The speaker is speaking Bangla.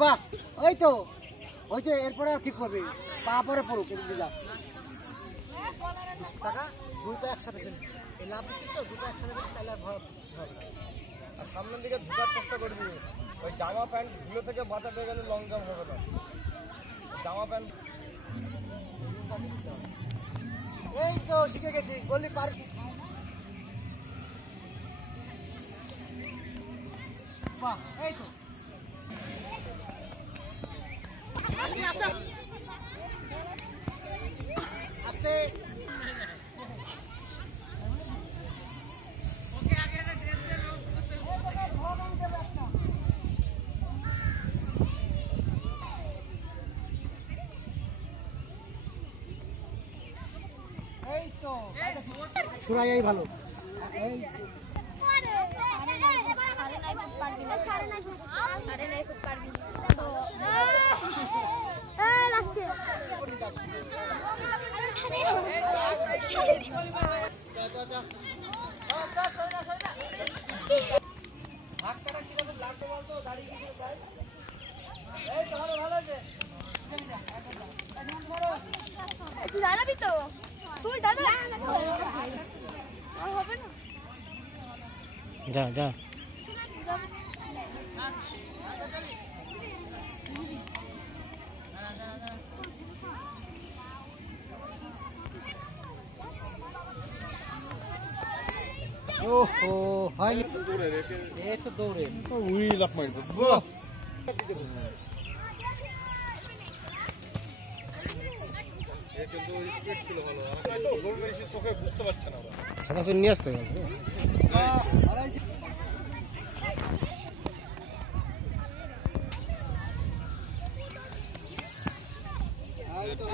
বাহ ওই তো ওই যে এরপরে আর ঠিক করবে পা পরে পড়ুক বুঝা টাকা দুটো একসাথে এই লাভ দিচ্ছিস তো দুটো একসাথে তাহলে আর সামনের দিকে ঝুঁকার চেষ্টা করবি ওই জামা প্যান্ট ধুলো থেকে বাঁচাতে গেলে লং জাম্প হবে না জামা প্যান্ট এই তো শিখে গেছি বললি পার বাহ এই তো আস্তে এই তো সুরাই ভালো এই দাঁড়াবি তো তুই দাদা হবে না যা যা ওহো হয়নি এই তো দৌড়ে উই লাফ মারব কিন্তু স্পিড ছিল ভালো আর তো গোল মেরেছে চোখে বুঝতে পারছে না ওরা সামনে নিয়ে আসতে হবে এই তো